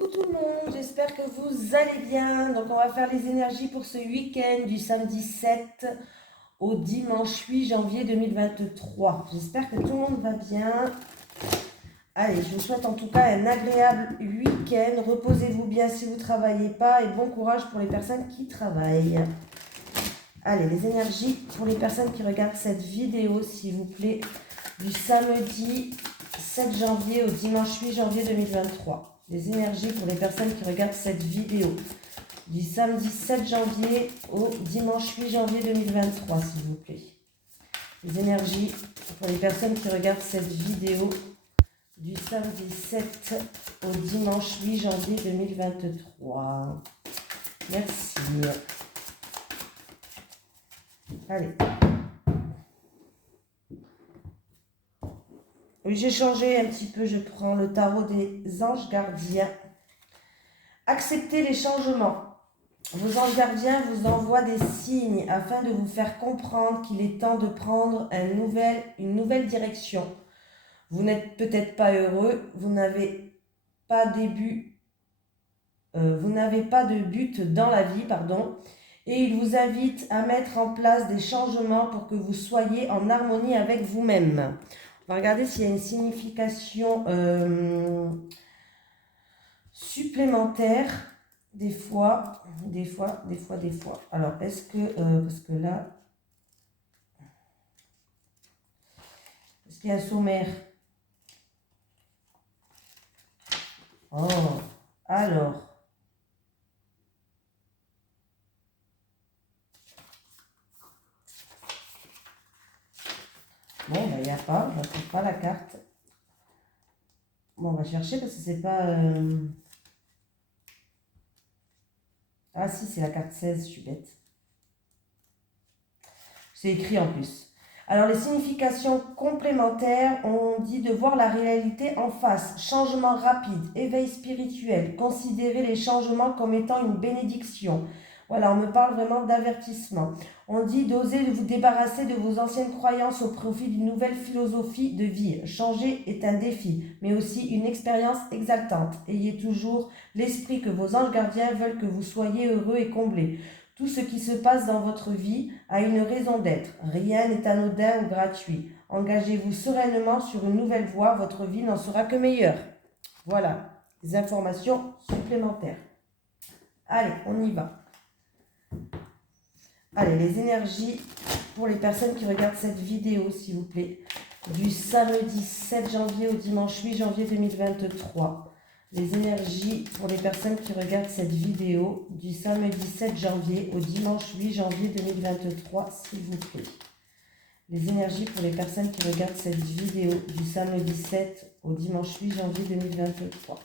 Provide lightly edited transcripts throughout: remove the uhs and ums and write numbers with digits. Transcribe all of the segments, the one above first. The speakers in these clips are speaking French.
Coucou tout le monde, j'espère que vous allez bien. Donc on va faire les énergies pour ce week-end du samedi 7 au dimanche 8 janvier 2023. J'espère que tout le monde va bien. Allez, je vous souhaite en tout cas un agréable week-end. Reposez-vous bien si vous ne travaillez pas et bon courage pour les personnes qui travaillent. Allez, les énergies pour les personnes qui regardent cette vidéo, s'il vous plaît, du samedi 7 janvier au dimanche 8 janvier 2023. Les énergies pour les personnes qui regardent cette vidéo du samedi 7 janvier au dimanche 8 janvier 2023, s'il vous plaît. Les énergies pour les personnes qui regardent cette vidéo du samedi 7 au dimanche 8 janvier 2023. Merci. Allez. Oui, j'ai changé un petit peu, je prends le tarot des anges gardiens. Acceptez les changements. Vos anges gardiens vous envoient des signes afin de vous faire comprendre qu'il est temps de prendre une nouvelle direction. Vous n'êtes peut-être pas heureux, vous n'avez pas de but dans la vie, et il vous invite à mettre en place des changements pour que vous soyez en harmonie avec vous-même. On va regarder s'il y a une signification supplémentaire. Des fois. Alors, est-ce que, parce que là, est-ce qu'il y a un sommaire? Oh, alors. Bon, ben, il n'y a pas, on ne trouve pas la carte. Bon, on va chercher parce que c'est pas... Ah si, c'est la carte 16, je suis bête. C'est écrit en plus. Alors, les significations complémentaires, on dit de voir la réalité en face, changement rapide, éveil spirituel, considérer les changements comme étant une bénédiction. Voilà, on me parle vraiment d'avertissement. On dit d'oser vous débarrasser de vos anciennes croyances au profit d'une nouvelle philosophie de vie. Changer est un défi, mais aussi une expérience exaltante. Ayez toujours l'esprit que vos anges gardiens veulent que vous soyez heureux et comblés. Tout ce qui se passe dans votre vie a une raison d'être. Rien n'est anodin ou gratuit. Engagez-vous sereinement sur une nouvelle voie, votre vie n'en sera que meilleure. Voilà, des informations supplémentaires. Allez, on y va. Allez, les énergies pour les personnes qui regardent cette vidéo, s'il vous plaît, du samedi 7 janvier au dimanche 8 janvier 2023. Les énergies pour les personnes qui regardent cette vidéo du samedi 7 janvier au dimanche 8 janvier 2023, s'il vous plaît. Les énergies pour les personnes qui regardent cette vidéo du samedi 7 au dimanche 8 janvier 2023.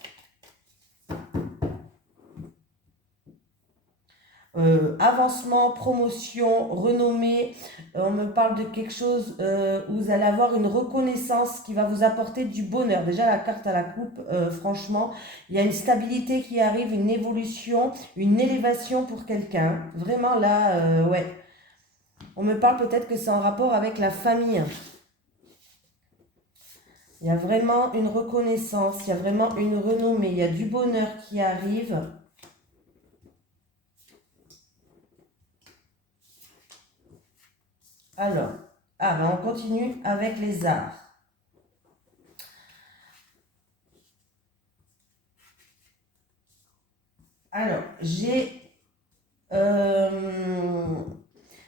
Avancement, promotion, renommée, on me parle de quelque chose où vous allez avoir une reconnaissance qui va vous apporter du bonheur. Déjà la carte à la coupe, franchement, il y a une stabilité qui arrive, une évolution, une élévation pour quelqu'un. Vraiment là, ouais. On me parle peut-être que c'est en rapport avec la famille. Il y a vraiment une reconnaissance, il y a vraiment une renommée, il y a du bonheur qui arrive. Alors, on continue avec les arts. Alors,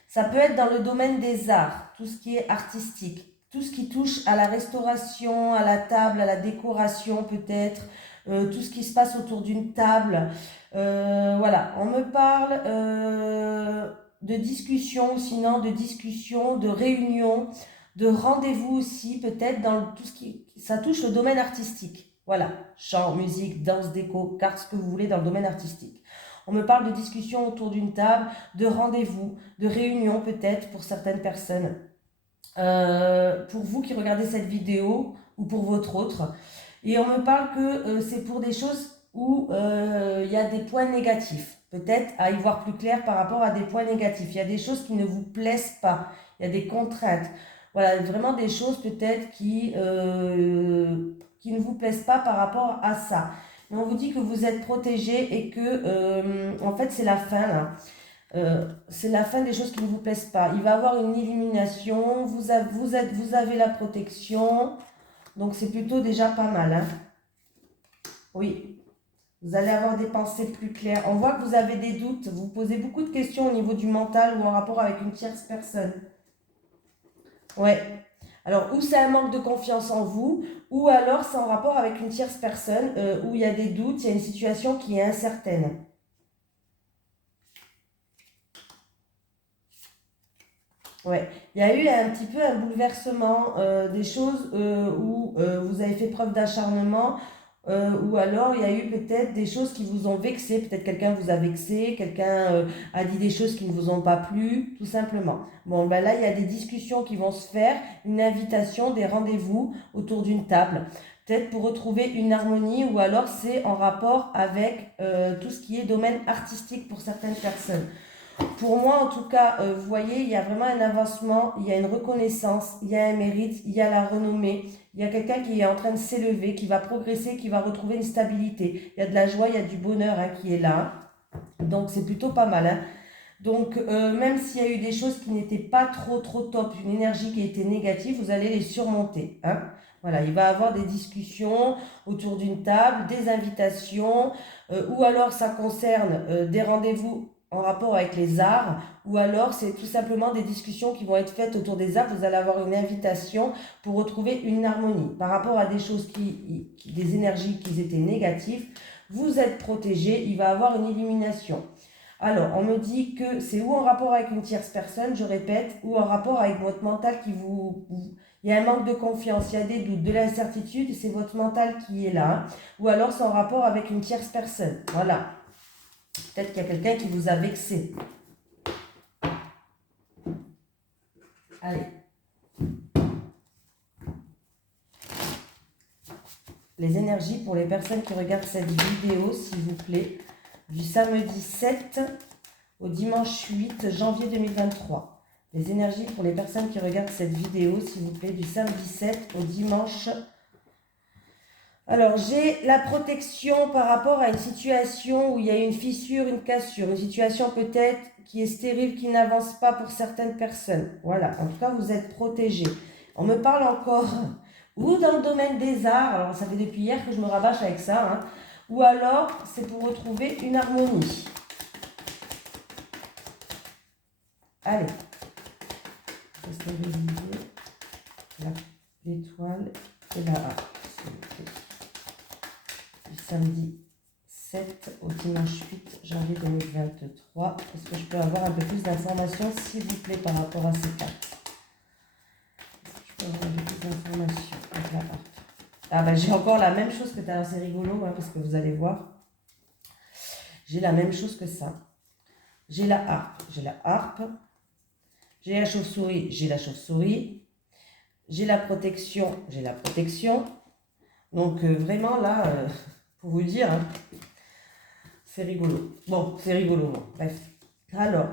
ça peut être dans le domaine des arts, tout ce qui est artistique, tout ce qui touche à la restauration, à la table, à la décoration peut-être, tout ce qui se passe autour d'une table. Voilà, on me parle de discussion, sinon de discussion, de réunion, de rendez-vous aussi, peut-être dans tout ce qui... Ça touche le domaine artistique. Voilà, chant, musique, danse, déco, carte, ce que vous voulez dans le domaine artistique. On me parle de discussion autour d'une table, de rendez-vous, de réunion peut-être pour certaines personnes. Pour vous qui regardez cette vidéo ou pour votre autre. Et on me parle que c'est pour des choses où il y a des points négatifs. Peut-être à y voir plus clair par rapport à des points négatifs. Il y a des choses qui ne vous plaisent pas. Il y a des contraintes. Voilà, vraiment des choses peut-être qui ne vous plaisent pas par rapport à ça. mais on vous dit que vous êtes protégé et que, en fait, c'est la fin, là. C'est la fin des choses qui ne vous plaisent pas. Il va y avoir une illumination, vous avez la protection, donc c'est plutôt déjà pas mal, hein. Oui, vous allez avoir des pensées plus claires. On voit que vous avez des doutes, vous posez beaucoup de questions au niveau du mental ou en rapport avec une tierce personne. Ouais. Alors, ou c'est un manque de confiance en vous, ou alors c'est en rapport avec une tierce personne où il y a des doutes, il y a une situation qui est incertaine. Ouais, il y a eu un petit peu un bouleversement des choses où vous avez fait preuve d'acharnement ou alors il y a eu peut-être des choses qui vous ont vexé, peut-être quelqu'un vous a vexé, quelqu'un a dit des choses qui ne vous ont pas plu, tout simplement. Bon, ben là, il y a des discussions qui vont se faire, une invitation, des rendez-vous autour d'une table, peut-être pour retrouver une harmonie ou alors c'est en rapport avec tout ce qui est domaine artistique pour certaines personnes. Pour moi, en tout cas, vous voyez, il y a vraiment un avancement, il y a une reconnaissance, il y a un mérite, il y a la renommée, il y a quelqu'un qui est en train de s'élever, qui va progresser, qui va retrouver une stabilité. Il y a de la joie, il y a du bonheur hein, qui est là. Donc, c'est plutôt pas mal. Hein. Donc, même s'il y a eu des choses qui n'étaient pas trop top, une énergie qui était négative, vous allez les surmonter. Hein. Voilà, il va y avoir des discussions autour d'une table, des invitations, ou alors ça concerne des rendez-vous en rapport avec les arts, ou alors c'est tout simplement des discussions qui vont être faites autour des arts. Vous allez avoir une invitation pour retrouver une harmonie par rapport à des choses des énergies qui étaient négatives. Vous êtes protégé, il va y avoir une illumination. Alors, on me dit que c'est ou en rapport avec une tierce personne, je répète, ou en rapport avec votre mental qui il y a un manque de confiance, il y a des doutes, de l'incertitude, c'est votre mental qui est là. Ou alors c'est en rapport avec une tierce personne. Voilà. Peut-être qu'il y a quelqu'un qui vous a vexé. Allez. Les énergies pour les personnes qui regardent cette vidéo, s'il vous plaît, du samedi 7 au dimanche 8 janvier 2023. Les énergies pour les personnes qui regardent cette vidéo, s'il vous plaît, du samedi 7 au dimanche. Alors, j'ai la protection par rapport à une situation où il y a une fissure, une cassure, une situation peut-être qui est stérile, qui n'avance pas pour certaines personnes. Voilà, en tout cas, vous êtes protégé. On me parle encore, ou dans le domaine des arts, alors ça fait depuis hier que je me rabâche avec ça, hein, ou alors c'est pour retrouver une harmonie. Allez, l'étoile et la harpe, s'il vous plaît. Du samedi 7 au dimanche 8 janvier 2023. Est-ce que je peux avoir un peu plus d'informations, s'il vous plaît, par rapport à ces cartes? Je peux avoir un peu plus d'informations avec la harpe. Ah ben j'ai encore la même chose que tout à l'heure, c'est rigolo, hein, parce que vous allez voir. J'ai la même chose que ça. J'ai la harpe, j'ai la harpe. J'ai la chauve-souris, j'ai la chauve-souris. J'ai la protection, j'ai la protection. Donc vraiment là, pour vous dire, hein, c'est rigolo. Bon, c'est rigolo, bon, bref. Alors,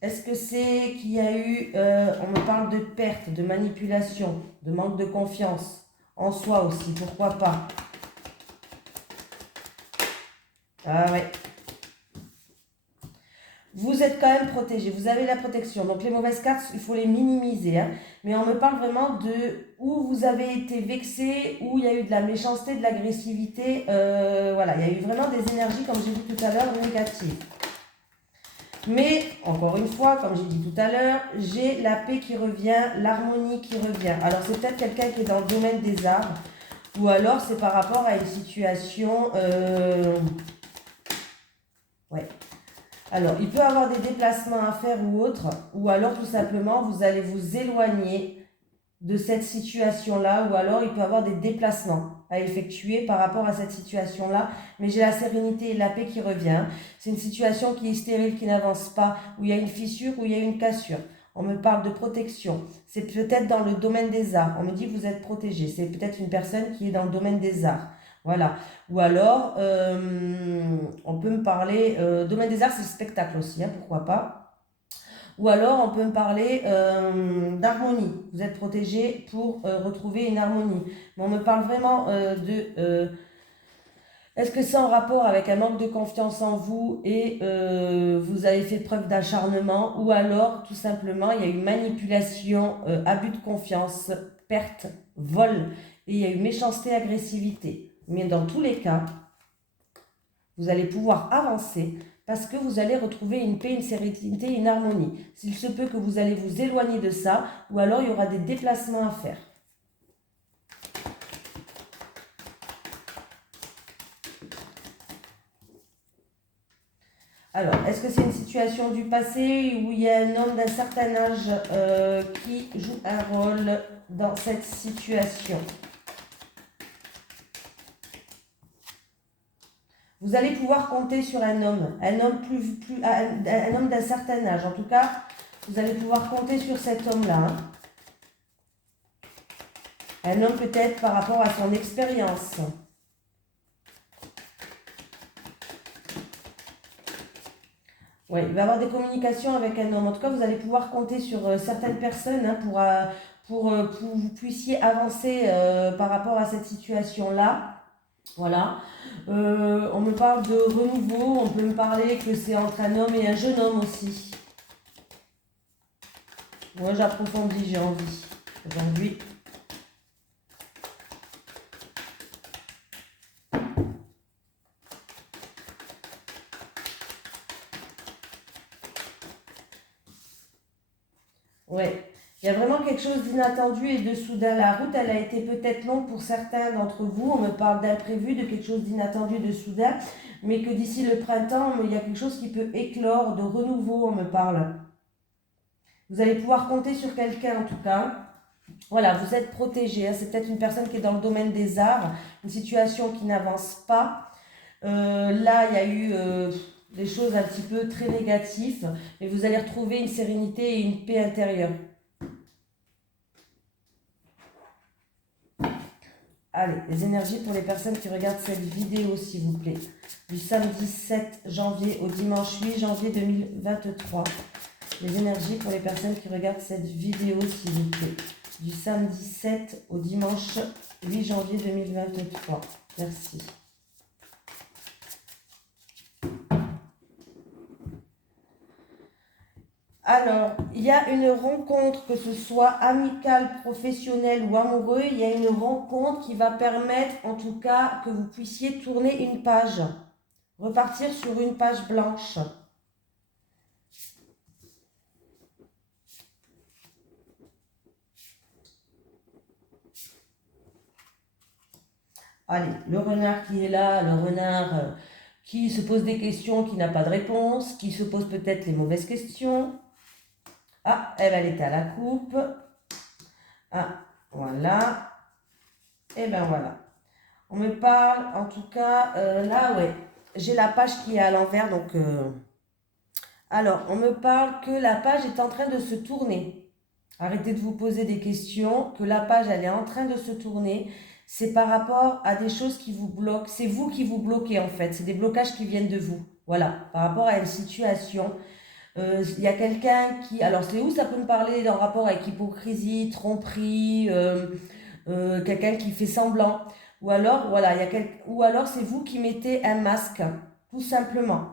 est-ce que c'est qu'il y a eu, on me parle de perte, de manipulation, de manque de confiance en soi aussi, pourquoi pas? Ah ouais. Vous êtes quand même protégé, vous avez la protection. Donc les mauvaises cartes, il faut les minimiser. Hein. Mais on me parle vraiment de où vous avez été vexé, où il y a eu de la méchanceté, de l'agressivité. Voilà, il y a eu vraiment des énergies, comme j'ai dit tout à l'heure, négatives. Mais, encore une fois, comme j'ai dit tout à l'heure, j'ai la paix qui revient, l'harmonie qui revient. Alors c'est peut-être quelqu'un qui est dans le domaine des arts, ou alors c'est par rapport à une situation... Ouais. Alors, il peut y avoir des déplacements à faire ou autre, ou alors tout simplement, vous allez vous éloigner de cette situation-là, ou alors il peut y avoir des déplacements à effectuer par rapport à cette situation-là, mais j'ai la sérénité et la paix qui revient. C'est une situation qui est stérile, qui n'avance pas, où il y a une fissure, où il y a une cassure. On me parle de protection. C'est peut-être dans le domaine des arts. On me dit que vous êtes protégé. C'est peut-être une personne qui est dans le domaine des arts. Voilà. Ou alors, on peut me parler, domaine des arts, c'est le spectacle aussi, hein, pourquoi pas. Ou alors, on peut me parler d'harmonie. Vous êtes protégé pour retrouver une harmonie. Mais on me parle vraiment Est-ce que c'est en rapport avec un manque de confiance en vous et vous avez fait preuve d'acharnement, ou alors tout simplement il y a eu manipulation, abus de confiance, perte, vol, et il y a eu méchanceté, agressivité. Mais dans tous les cas, vous allez pouvoir avancer parce que vous allez retrouver une paix, une sérénité, une harmonie. S'il se peut que vous allez vous éloigner de ça, ou alors il y aura des déplacements à faire. Alors, est-ce que c'est une situation du passé où il y a un homme d'un certain âge qui joue un rôle dans cette situation? Vous allez pouvoir compter sur un homme un homme d'un certain âge. En tout cas, vous allez pouvoir compter sur cet homme-là. Hein. Un homme peut-être par rapport à son expérience. Oui, il va y avoir des communications avec un homme. En tout cas, vous allez pouvoir compter sur certaines personnes hein, pour que vous puissiez avancer par rapport à cette situation-là. Voilà. On me parle de renouveau. On peut me parler que c'est entre un homme et un jeune homme aussi. Moi, j'approfondis, j'ai envie. Aujourd'hui. Ouais. Il y a vraiment quelque chose d'inattendu et de soudain. La route, elle a été peut-être longue pour certains d'entre vous. On me parle d'imprévu, de quelque chose d'inattendu, de soudain. Mais que d'ici le printemps, il y a quelque chose qui peut éclore, de renouveau, on me parle. Vous allez pouvoir compter sur quelqu'un en tout cas. Voilà, vous êtes protégé. Hein. C'est peut-être une personne qui est dans le domaine des arts, une situation qui n'avance pas. Là, il y a eu des choses un petit peu très négatives, mais vous allez retrouver une sérénité et une paix intérieure. Allez, les énergies pour les personnes qui regardent cette vidéo, s'il vous plaît. Du samedi 7 janvier au dimanche 8 janvier 2023. Les énergies pour les personnes qui regardent cette vidéo, s'il vous plaît. Du samedi 7 au dimanche 8 janvier 2023. Merci. Alors, il y a une rencontre, que ce soit amicale, professionnelle ou amoureux, il y a une rencontre qui va permettre, en tout cas, que vous puissiez tourner une page, repartir sur une page blanche. Allez, le renard qui est là, le renard qui se pose des questions, qui n'a pas de réponse, qui se pose peut-être les mauvaises questions. Ah, elle était à la coupe. Ah, voilà. Et ben voilà. On me parle, en tout cas, là, ouais. J'ai la page qui est à l'envers, donc... Alors, on me parle que la page est en train de se tourner. Arrêtez de vous poser des questions, que la page, elle est en train de se tourner. C'est par rapport à des choses qui vous bloquent. C'est vous qui vous bloquez, en fait. C'est des blocages qui viennent de vous. Voilà, par rapport à une situation. Il y a quelqu'un qui... Alors, c'est où ça peut me parler en rapport avec hypocrisie, tromperie, quelqu'un qui fait semblant. Ou alors, voilà, ou alors c'est vous qui mettez un masque, tout simplement.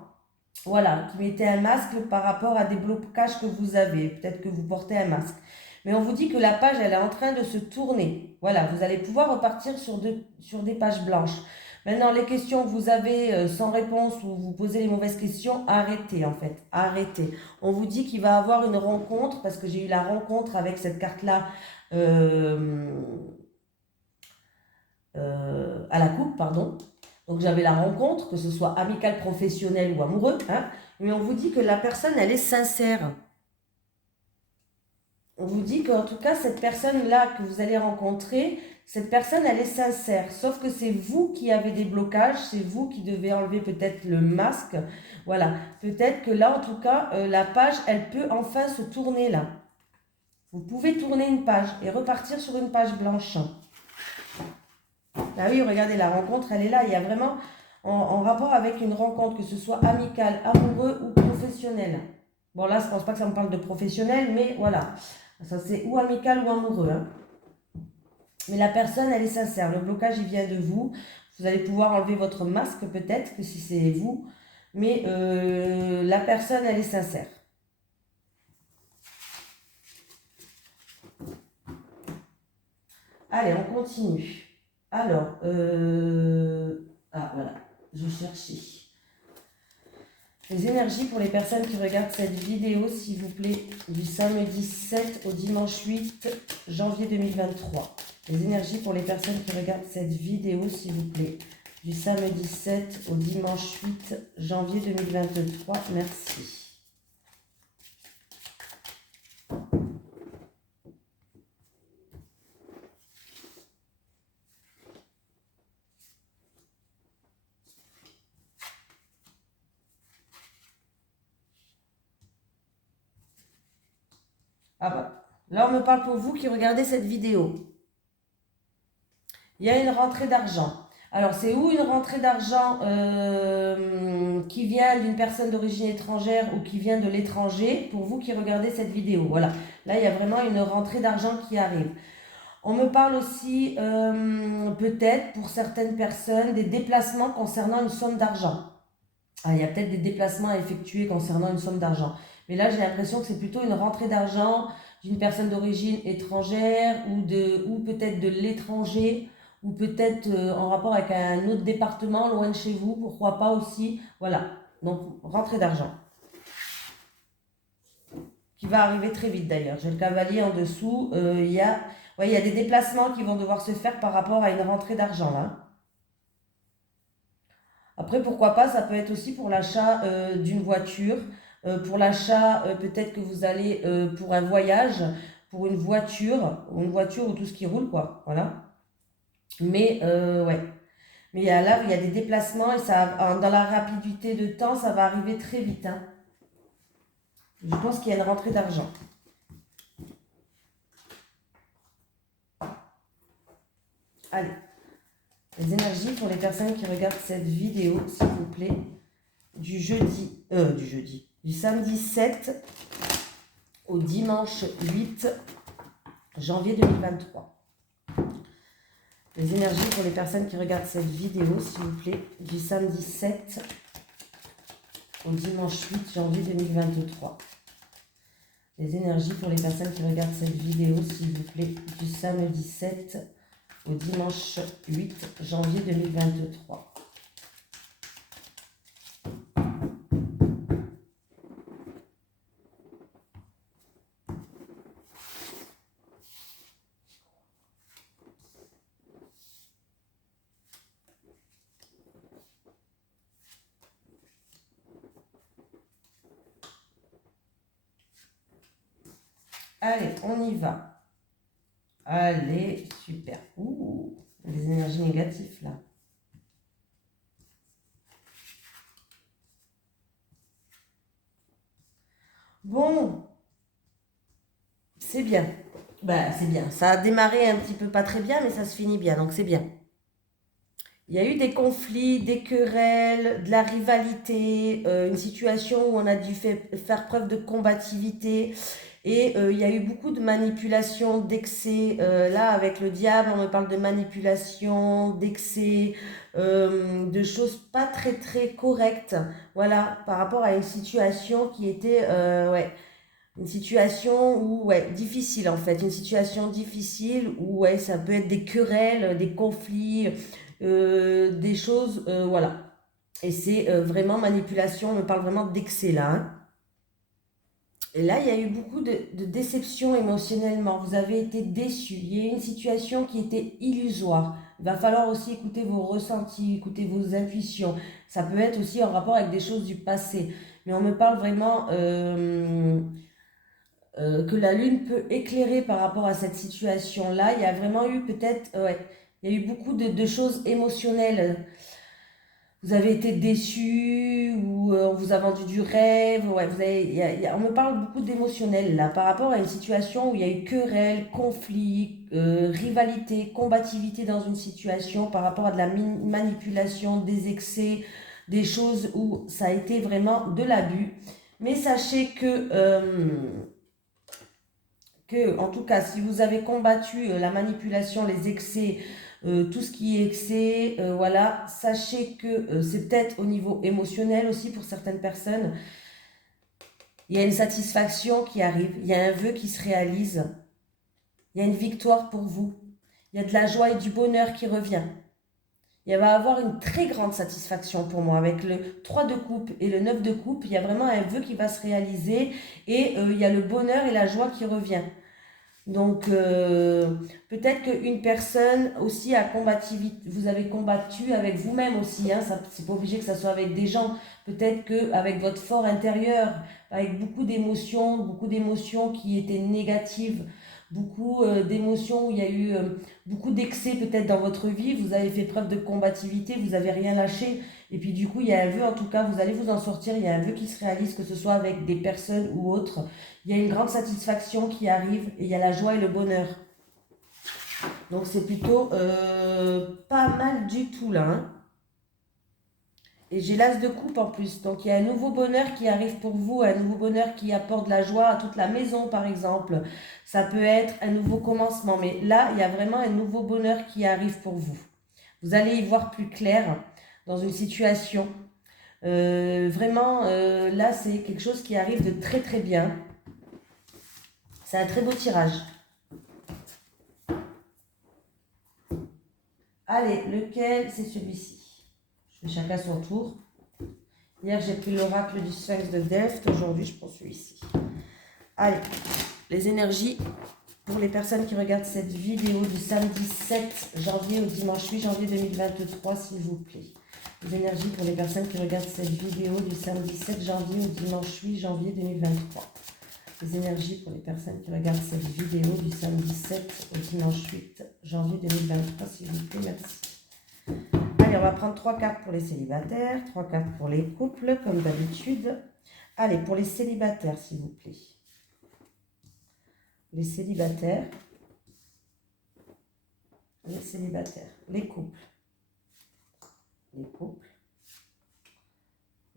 Voilà, qui mettez un masque par rapport à des blocages que vous avez. Peut-être que vous portez un masque. Mais on vous dit que la page, elle est en train de se tourner. Voilà, vous allez pouvoir repartir sur des pages blanches. Maintenant, les questions que vous avez sans réponse ou vous posez les mauvaises questions, arrêtez en fait, arrêtez. On vous dit qu'il va y avoir une rencontre, parce que j'ai eu la rencontre avec cette carte-là à la coupe, pardon. Donc j'avais la rencontre, que ce soit amical, professionnel ou amoureux, hein, mais on vous dit que la personne, elle est sincère. On vous dit qu'en tout cas, cette personne-là que vous allez rencontrer, cette personne, elle est sincère. Sauf que c'est vous qui avez des blocages, c'est vous qui devez enlever peut-être le masque. Voilà, peut-être que là, en tout cas, la page, elle peut enfin se tourner là. Vous pouvez tourner une page et repartir sur une page blanche. Ah oui, regardez, la rencontre, elle est là. Il y a vraiment en rapport avec une rencontre, que ce soit amicale, amoureux ou professionnel. Bon, là, je ne pense pas que ça me parle de professionnel, mais voilà. Ça, c'est ou amical ou amoureux. Hein. Mais la personne, elle est sincère. Le blocage, il vient de vous. Vous allez pouvoir enlever votre masque peut-être, que si c'est vous, mais la personne, elle est sincère. Allez, on continue. Alors, ah voilà, je cherchais. Les énergies pour les personnes qui regardent cette vidéo, s'il vous plaît, du samedi 7 au dimanche 8 janvier 2023. Les énergies pour les personnes qui regardent cette vidéo, s'il vous plaît, du samedi 7 au dimanche 8 janvier 2023. Merci. Ah bah, là on me parle pour vous qui regardez cette vidéo. Il y a une rentrée d'argent. Alors c'est où une rentrée d'argent qui vient d'une personne d'origine étrangère ou qui vient de l'étranger pour vous qui regardez cette vidéo. Voilà, là il y a vraiment une rentrée d'argent qui arrive. On me parle aussi peut-être pour certaines personnes des déplacements concernant une somme d'argent. Ah, il y a peut-être des déplacements à effectuer concernant une somme d'argent. Mais là, j'ai l'impression que c'est plutôt une rentrée d'argent d'une personne d'origine étrangère ou peut-être de l'étranger ou peut-être en rapport avec un autre département loin de chez vous, pourquoi pas aussi. Voilà, donc rentrée d'argent qui va arriver très vite d'ailleurs. J'ai le cavalier en dessous. Il y a des déplacements qui vont devoir se faire par rapport à une rentrée d'argent là. Après, pourquoi pas, ça peut être aussi pour l'achat d'une voiture, pour l'achat, peut-être que vous allez pour un voyage, pour une voiture ou tout ce qui roule, quoi. Voilà. Mais, ouais. Mais là, il y a des déplacements et ça, dans la rapidité de temps, ça va arriver très vite, hein. Je pense qu'il y a une rentrée d'argent. Allez. Les énergies pour les personnes qui regardent cette vidéo, s'il vous plaît, du samedi 7 au dimanche 8 janvier 2023. Les énergies pour les personnes qui regardent cette vidéo, s'il vous plaît, du samedi 7 au dimanche 8 janvier 2023. Les énergies pour les personnes qui regardent cette vidéo, s'il vous plaît, du samedi 7 au dimanche 8 janvier 2023. Allez, on y va. Allez, super. Ouh, les énergies négatives là. Bon, c'est bien. Ben, c'est bien. Ça a démarré un petit peu pas très bien, mais ça se finit bien, donc c'est bien. Il y a eu des conflits, des querelles, de la rivalité, une situation où on a dû faire preuve de combativité. Et il y a eu beaucoup de manipulation, d'excès. Là, avec le diable, on me parle de manipulation, d'excès, de choses pas très très correctes. Voilà, par rapport à une situation qui était, ouais, une situation où, ouais, difficile en fait. Une situation difficile où, ouais, ça peut être des querelles, des conflits, des choses, voilà. Et c'est vraiment manipulation, on me parle vraiment d'excès là, hein. Et là, il y a eu beaucoup de déception émotionnellement. Vous avez été déçus. Il y a eu une situation qui était illusoire. Il va falloir aussi écouter vos ressentis, écouter vos intuitions. Ça peut être aussi en rapport avec des choses du passé. Mais on me parle vraiment que la lune peut éclairer par rapport à cette situation-là. Il y a vraiment eu peut-être, ouais, il y a eu beaucoup de choses émotionnelles. Vous avez été déçu ou on vous a vendu du rêve. Ouais, on me parle beaucoup d'émotionnel là par rapport à une situation où il y a eu querelle, conflit, rivalité, combativité dans une situation par rapport à de la manipulation, des excès, des choses où ça a été vraiment de l'abus. Mais sachez que, en tout cas, si vous avez combattu la manipulation, les excès, tout ce qui est excès, voilà. Sachez que c'est peut-être au niveau émotionnel aussi pour certaines personnes. Il y a une satisfaction qui arrive, il y a un vœu qui se réalise, il y a une victoire pour vous, il y a de la joie et du bonheur qui revient. Il va y avoir une très grande satisfaction pour moi. Avec le 3 de coupe et le 9 de coupe, il y a vraiment un vœu qui va se réaliser et il y a le bonheur et la joie qui revient. Donc, peut-être qu'une personne aussi a combattu, vous avez combattu avec vous-même aussi, hein, c'est pas obligé que ça soit avec des gens, peut-être qu'avec votre fort intérieur, avec beaucoup d'émotions qui étaient négatives, beaucoup d'émotions où il y a eu beaucoup d'excès peut-être dans votre vie, vous avez fait preuve de combativité, vous n'avez rien lâché, et puis du coup il y a un vœu, en tout cas vous allez vous en sortir, il y a un vœu qui se réalise, que ce soit avec des personnes ou autres. Il y a une grande satisfaction qui arrive et il y a la joie et le bonheur. Donc c'est plutôt pas mal du tout là. Hein. Et j'ai l'as de coupe en plus. Donc il y a un nouveau bonheur qui arrive pour vous, un nouveau bonheur qui apporte de la joie à toute la maison par exemple. Ça peut être un nouveau commencement. Mais là, il y a vraiment un nouveau bonheur qui arrive pour vous. Vous allez y voir plus clair dans une situation. Vraiment, là, c'est quelque chose qui arrive de très très bien. C'est un très beau tirage. Allez, lequel? C'est celui-ci. Je fais chacun son tour. Hier, j'ai pris l'oracle du Sphinx de Delft. Aujourd'hui, je prends celui-ci. Allez, les énergies pour les personnes qui regardent cette vidéo du samedi 7 janvier au dimanche 8 janvier 2023, s'il vous plaît. Les énergies pour les personnes qui regardent cette vidéo du samedi 7 janvier au dimanche 8 janvier 2023. Les énergies pour les personnes qui regardent cette vidéo du samedi 7 au dimanche 8 janvier 2023, s'il vous plaît, merci. Allez, on va prendre 3 cartes pour les célibataires, 3 cartes pour les couples, comme d'habitude. Allez, pour les célibataires, s'il vous plaît. Les célibataires, les couples, les couples,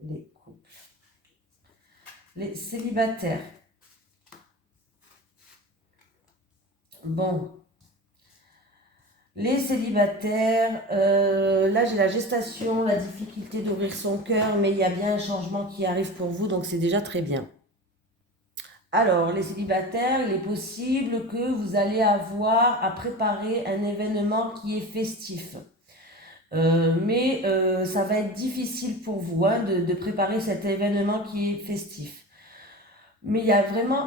les couples, les célibataires. Bon, les célibataires, là j'ai la gestation, la difficulté d'ouvrir son cœur, mais il y a bien un changement qui arrive pour vous, donc c'est déjà très bien. Alors, les célibataires, il est possible que vous allez avoir à préparer un événement qui est festif. Mais ça va être difficile pour vous hein, de préparer cet événement qui est festif. Mais il y a vraiment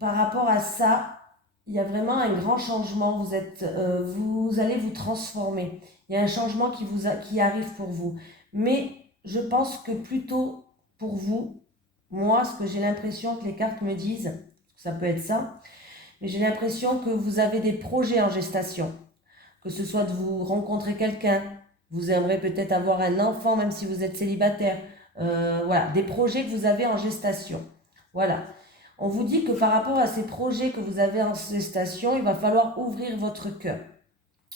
par rapport à ça, il y a vraiment un grand changement. Vous allez vous transformer. Il y a un changement qui arrive pour vous. Mais je pense que plutôt pour vous, moi, ce que j'ai l'impression que les cartes me disent, ça peut être ça, mais j'ai l'impression que vous avez des projets en gestation. Que ce soit de vous rencontrer quelqu'un, vous aimeriez peut-être avoir un enfant même si vous êtes célibataire. Voilà, des projets que vous avez en gestation. Voilà. On vous dit que par rapport à ces projets que vous avez en gestation, il va falloir ouvrir votre cœur.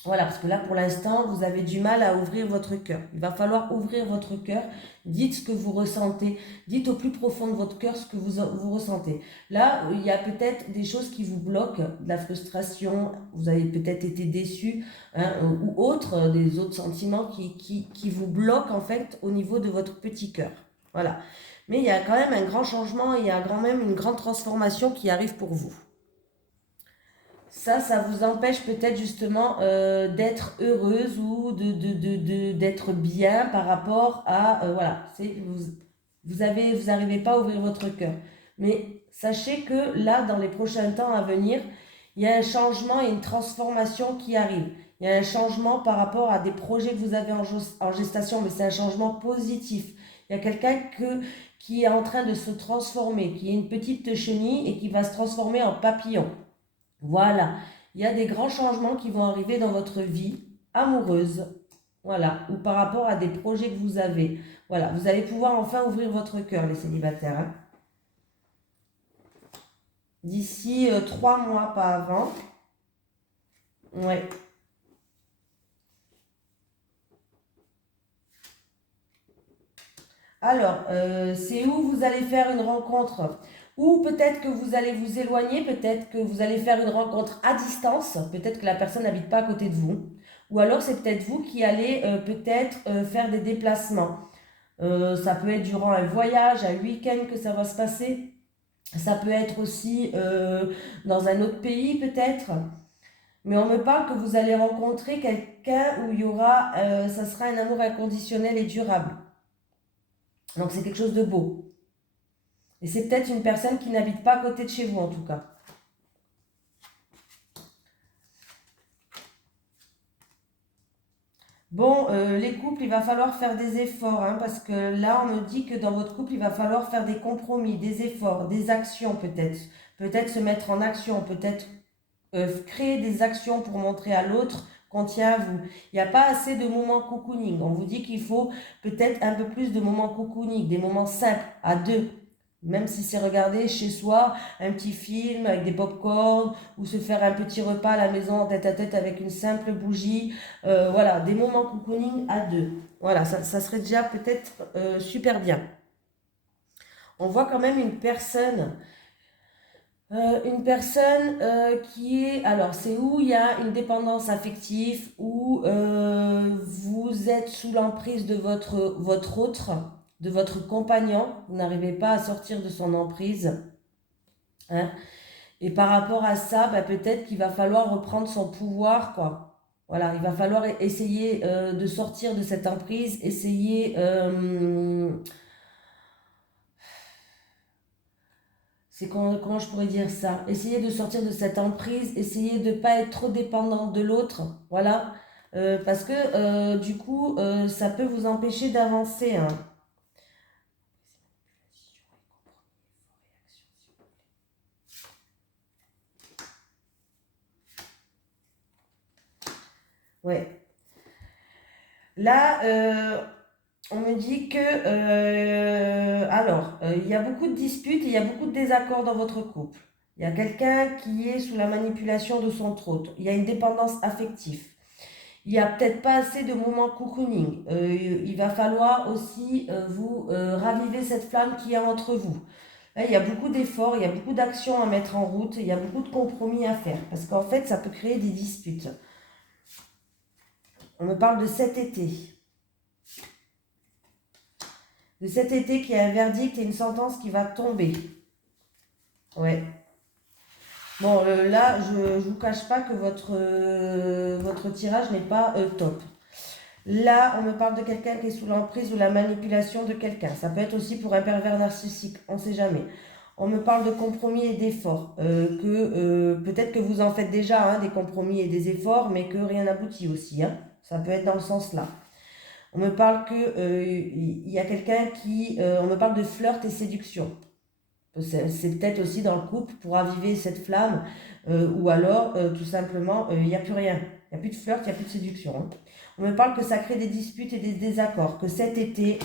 Voilà, parce que là, pour l'instant, vous avez du mal à ouvrir votre cœur. Il va falloir ouvrir votre cœur. Dites ce que vous ressentez. Dites au plus profond de votre cœur ce que vous ressentez. Là, il y a peut-être des choses qui vous bloquent, de la frustration, vous avez peut-être été déçu, hein, ou autre, des autres sentiments qui vous bloquent en fait au niveau de votre petit cœur. Voilà. Mais il y a quand même un grand changement, il y a quand même une grande transformation qui arrive pour vous. Ça vous empêche peut-être justement d'être heureuse ou d'être bien par rapport à... voilà, vous n'arrivez pas à ouvrir votre cœur. Mais sachez que là, dans les prochains temps à venir, il y a un changement et une transformation qui arrive. Il y a un changement par rapport à des projets que vous avez en gestation, mais c'est un changement positif. Il y a quelqu'un qui est en train de se transformer, qui est une petite chenille et qui va se transformer en papillon. Voilà, il y a des grands changements qui vont arriver dans votre vie amoureuse, voilà, ou par rapport à des projets que vous avez. Voilà, vous allez pouvoir enfin ouvrir votre cœur, les célibataires. Hein. D'ici 3 mois, pas avant. Ouais. Alors, c'est où vous allez faire une rencontre Ou peut-être que vous allez vous éloigner, peut-être que vous allez faire une rencontre à distance, peut-être que la personne n'habite pas à côté de vous. Ou alors c'est peut-être vous qui allez peut-être faire des déplacements. Ça peut être durant un voyage, un week-end que ça va se passer. Ça peut être aussi dans un autre pays peut-être. Mais on me parle que vous allez rencontrer quelqu'un où il y aura, ça sera un amour inconditionnel et durable. Donc c'est quelque chose de beau. Et c'est peut-être une personne qui n'habite pas à côté de chez vous en tout cas. Bon, les couples, il va falloir faire des efforts, hein, parce que là, on me dit que dans votre couple, il va falloir faire des compromis, des efforts, des actions peut-être. Peut-être se mettre en action, peut-être créer des actions pour montrer à l'autre qu'on tient à vous. Il n'y a pas assez de moments cocooning. On vous dit qu'il faut peut-être un peu plus de moments cocooning, des moments simples, à deux. Même si c'est regarder chez soi un petit film avec des pop-corn ou se faire un petit repas à la maison en tête à tête avec une simple bougie. Voilà, des moments cocooning à deux. Voilà, ça serait déjà peut-être super bien. On voit quand même une personne qui est, alors c'est où il y a une dépendance affective, où vous êtes sous l'emprise de votre autre, de votre compagnon, vous n'arrivez pas à sortir de son emprise. Hein. Et par rapport à ça, bah, peut-être qu'il va falloir reprendre son pouvoir, quoi. Voilà, il va falloir essayer de sortir de cette emprise, essayer c'est comment je pourrais dire ça? Essayer de sortir de cette emprise, essayer de ne pas être trop dépendant de l'autre, voilà. Parce que du coup, ça peut vous empêcher d'avancer. Hein. Ouais. Là, on me dit que, alors, il y a beaucoup de disputes et il y a beaucoup de désaccords dans votre couple. Il y a quelqu'un qui est sous la manipulation de son autre. Il y a une dépendance affective. Il n'y a peut-être pas assez de moments cocooning. Il va falloir aussi vous raviver cette flamme qui est entre vous. Là, il y a beaucoup d'efforts, il y a beaucoup d'actions à mettre en route, il y a beaucoup de compromis à faire. Parce qu'en fait, ça peut créer des disputes. On me parle de cet été. De cet été qui a un verdict et une sentence qui va tomber. Ouais. Bon, là, je ne vous cache pas que votre tirage n'est pas top. Là, on me parle de quelqu'un qui est sous l'emprise ou la manipulation de quelqu'un. Ça peut être aussi pour un pervers narcissique, on ne sait jamais. On me parle de compromis et d'efforts. Peut-être que vous en faites déjà hein, des compromis et des efforts, mais que rien n'aboutit aussi. Hein. Ça peut être dans le sens là. On me parle qu'il y a quelqu'un qui... on me parle de flirt et séduction. C'est peut-être aussi dans le couple pour aviver cette flamme, ou alors tout simplement il n'y a plus rien. Il n'y a plus de flirt, il n'y a plus de séduction. Hein. On me parle que ça crée des disputes et des désaccords, que cet été,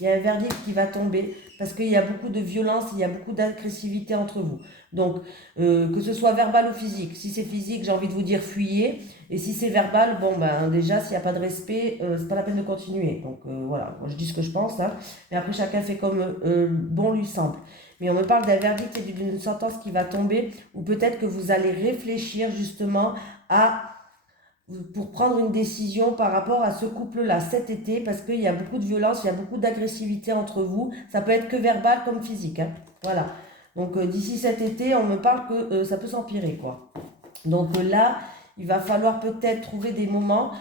il y a un verdict qui va tomber parce qu'il y a beaucoup de violence, il y a beaucoup d'agressivité entre vous. Donc, que ce soit verbal ou physique. Si c'est physique, j'ai envie de vous dire fuyez. Et si c'est verbal, bon, ben déjà, s'il n'y a pas de respect, c'est pas la peine de continuer. Donc, voilà, moi je dis ce que je pense. Hein. Mais après, chacun fait comme bon lui semble. Mais on me parle d'un verdict et d'une sentence qui va tomber, ou peut-être que vous allez réfléchir justement pour prendre une décision par rapport à ce couple-là cet été, parce qu'il y a beaucoup de violence, il y a beaucoup d'agressivité entre vous. Ça peut être que verbal comme physique. Hein. Voilà. Donc d'ici cet été, on me parle que ça peut s'empirer, quoi. Donc là, il va falloir peut-être trouver des moments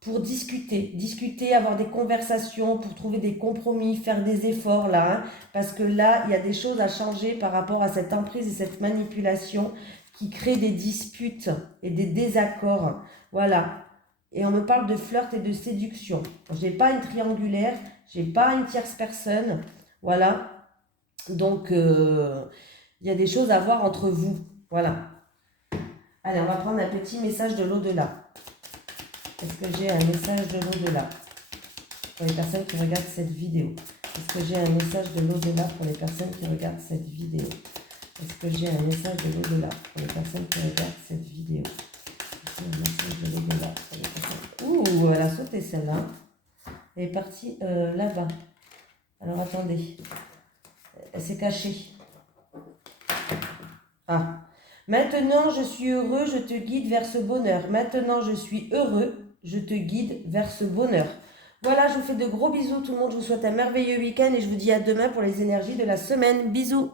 pour discuter, avoir des conversations, pour trouver des compromis, faire des efforts là, hein, parce que là, il y a des choses à changer par rapport à cette emprise et cette manipulation qui crée des disputes et des désaccords. Voilà. Et on me parle de flirt et de séduction. Je n'ai pas une triangulaire, je n'ai pas une tierce personne. Voilà. Donc, il y a des choses à voir entre vous. Voilà. Allez, on va prendre un petit message de l'au-delà. Est-ce que j'ai un message de l'au-delà pour les personnes qui regardent cette vidéo? Est-ce que j'ai un message de l'au-delà pour les personnes qui regardent cette vidéo? Est-ce que j'ai un message de l'au-delà pour les personnes qui regardent cette vidéo? Est-ce que j'ai un message de l'au-delà pour les personnes... Ouh, elle a sauté celle-là. Elle est partie là-bas. Alors attendez. Elle s'est cachée. Ah. Maintenant, je suis heureux, je te guide vers ce bonheur. Maintenant, je suis heureux, je te guide vers ce bonheur. Voilà, je vous fais de gros bisous tout le monde. Je vous souhaite un merveilleux week-end et je vous dis à demain pour les énergies de la semaine. Bisous.